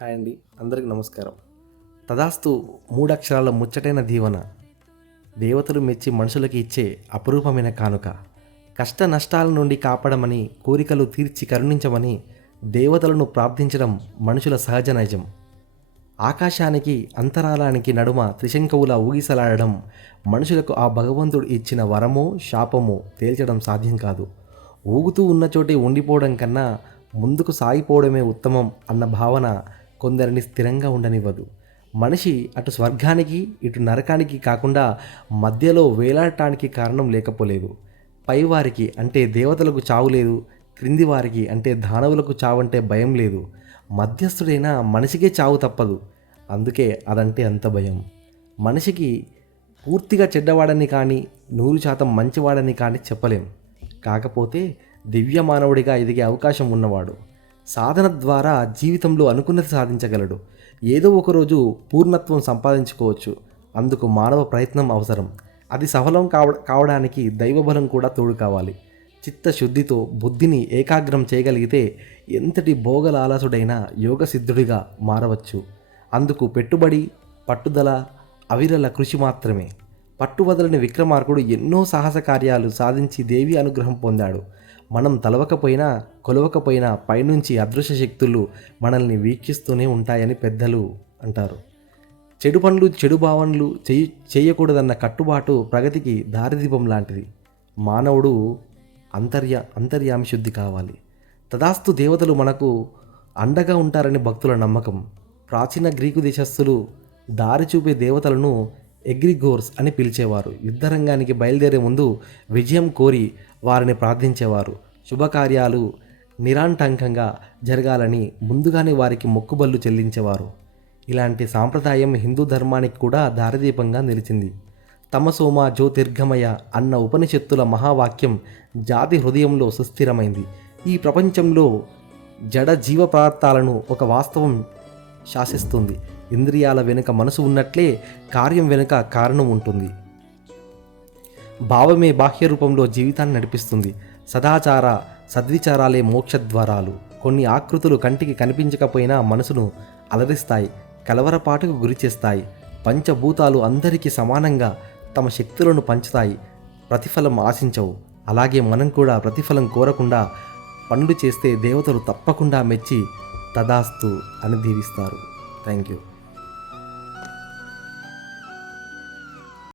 Hi అండి, అందరికీ నమస్కారం. తదాస్తు మూడక్షరాల ముచ్చటైన దీవెన, దేవతలు మెచ్చి మనుషులకి ఇచ్చే అపురూపమైన కానుక, కష్ట నష్టాల నుండి కాపాడమని, కోరికలు తీర్చి కరుణించమని దేవతలను ప్రార్థించడం మనుషుల సహజ నైజం. ఆకాశానికి అంతరాళానికి నడుమ త్రిశంకువులా ఊగిసలాడడం మనుషులకు ఆ భగవంతుడు ఇచ్చిన వరమో శాపమో తేల్చడం సాధ్యం కాదు. ఊగుతూ ఉన్న చోటే ఉండిపోవడం కన్నా ముందుకు సాగిపోవడమే ఉత్తమం అన్న భావన కొందరిని స్థిరంగా ఉండనివ్వదు. మనిషి అటు స్వర్గానికి ఇటు నరకానికి కాకుండా మధ్యలో వేలాడటానికి కారణం లేకపోలేదు. పైవారికి అంటే దేవతలకు చావు లేదు, క్రింది వారికి అంటే దానవులకు చావంటే భయం లేదు. మధ్యస్థుడైన మనిషికే చావు తప్పదు, అందుకే అదంటే అంత భయం. మనిషికి పూర్తిగా చెడ్డవాడని కానీ 100% మంచివాడని కానీ చెప్పలేం. కాకపోతే దివ్య మానవుడిగా ఎదిగే అవకాశం ఉన్నవాడు. సాధన ద్వారా జీవితంలో అనుకున్నది సాధించగలడు. ఏదో ఒకరోజు పూర్ణత్వం సంపాదించుకోవచ్చు. అందుకు మానవ ప్రయత్నం అవసరం. అది సఫలం కావడానికి దైవబలం కూడా తోడు కావాలి. చిత్తశుద్ధితో బుద్ధిని ఏకాగ్రం చేయగలిగితే ఎంతటి భోగలాలసుడైనా యోగసిద్ధుడిగా మారవచ్చు. అందుకు పెట్టుబడి, పట్టుదల, అవిరల కృషి మాత్రమే. పట్టువదలని విక్రమార్కుడు ఎన్నో సాహస కార్యాలు సాధించి దేవి అనుగ్రహం పొందాడు. మనం తలవకపోయినా కొలవకపోయినా పైనుంచి అదృశ్య శక్తులు మనల్ని వీక్షిస్తూనే ఉంటాయని పెద్దలు అంటారు. చెడు పనులు, చెడు భావనలు చేయకూడదన్న కట్టుబాటు ప్రగతికి దారిదీపం లాంటిది. మానవుడు అంతర్యామి శుద్ధి కావాలి. తదాస్తు దేవతలు మనకు అండగా ఉంటారని భక్తుల నమ్మకం. ప్రాచీన గ్రీకు దేశస్థులు దారి చూపే దేవతలను ఎగ్రిగోర్స్ అని పిలిచేవారు. యుద్ధరంగానికి బయలుదేరే ముందు విజయం కోరి వారిని ప్రార్థించేవారు. శుభకార్యాలు నిరాంటంకంగా జరగాలని ముందుగానే వారికి మొక్కుబళ్ళు చెల్లించేవారు. ఇలాంటి సాంప్రదాయం హిందూ ధర్మానికి కూడా దారిదీపంగా నిలిచింది. తమసోమ జ్యోతిర్గమయ అన్న ఉపనిషత్తుల మహావాక్యం జాతి హృదయంలో సుస్థిరమైంది. ఈ ప్రపంచంలో జడ జీవ పదార్థాలను ఒక వాస్తవం శాసిస్తుంది. ఇంద్రియాల వెనుక మనసు ఉన్నట్లే కార్యం వెనుక కారణం ఉంటుంది. భావమే బాహ్య రూపంలో జీవితాన్ని నడిపిస్తుంది. సదాచార సద్విచారాలే మోక్షద్వారాలు. కొన్ని ఆకృతులు కంటికి కనిపించకపోయినా మనసును అలరిస్తాయి, కలవరపాటుకు గురి చేస్తాయి. పంచభూతాలు అందరికీ సమానంగా తమ శక్తులను పంచుతాయి, ప్రతిఫలం ఆశించవు. అలాగే మనం కూడా ప్రతిఫలం కోరకుండా పనులు చేస్తే దేవతలు తప్పకుండా మెచ్చి తదాస్తు అని దీవిస్తారు. Thank you.